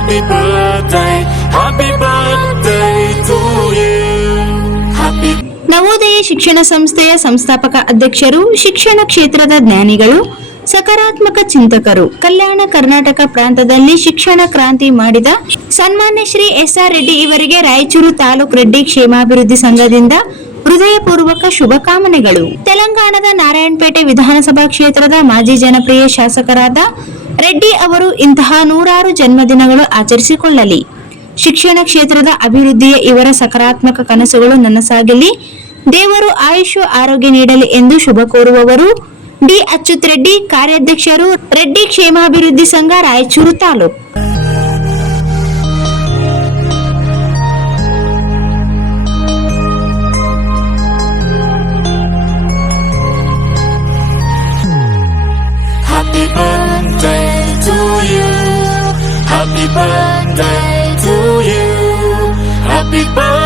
Happy birthday to you. Happy Navodaya ಶಿಕ್ಷಣ ಸಂಸ್ಥೆಯ ಸಂಸ್ಥಾಪಕ ಅಧ್ಯಕ್ಷರು, ಶಿಕ್ಷಣ ಕ್ಷೇತ್ರದ ಜ್ಞಾನಿಗಳು, ಸಕಾರಾತ್ಮಕ ಚಿಂತಕರು, ಕಲ್ಯಾಣ ಕರ್ನಾಟಕ ಪ್ರಾಂತದಲ್ಲಿ ಶಿಕ್ಷಣ ಕ್ರಾಂತಿ ಮಾಡಿದ ಸನ್ಮಾನ್ಯ ಶ್ರೀ ಎಸ್.ಆರ್. ರೆಡ್ಡಿ ಇವರಿಗೆ ರಾಯಚೂರು ತಾಲೂಕು ರೆಡ್ಡಿ ಕ್ಷೇಮಾಭಿವೃದ್ಧಿ ಸಂಘದಿಂದ ಹೃದಯಪೂರ್ವಕ ಶುಭಕಾಮನೆಗಳು. ತೆಲಂಗಾಣದ ನಾರಾಯಣಪೇಟೆ ವಿಧಾನಸಭಾ ಕ್ಷೇತ್ರದ ಮಾಜಿ ಜನಪ್ರಿಯ ಶಾಸಕರಾದ ರೆಡ್ಡಿ ಅವರು ಇಂತಹ ನೂರಾರು ಜನ್ಮದಿನಗಳು ಆಚರಿಸಿಕೊಳ್ಳಲಿ. ಶಿಕ್ಷಣ ಕ್ಷೇತ್ರದ ಅಭಿವೃದ್ಧಿಯ ಇವರ ಸಕಾರಾತ್ಮಕ ಕನಸುಗಳು ನನಸಾಗಲಿ. ದೇವರು ಆಯುಷ್ಯ ಆರೋಗ್ಯ ನೀಡಲಿ ಎಂದು ಶುಭ ಕೋರುವವರು ಡಿ. ಅಚ್ಯುತ್ ರೆಡ್ಡಿ, ಕಾರ್ಯಾಧ್ಯಕ್ಷರು, ರೆಡ್ಡಿ ಕ್ಷೇಮಾಭಿವೃದ್ಧಿ ಸಂಘ, Raichur taluk. Happy birthday to you. Happy birthday to you. Happy birthday.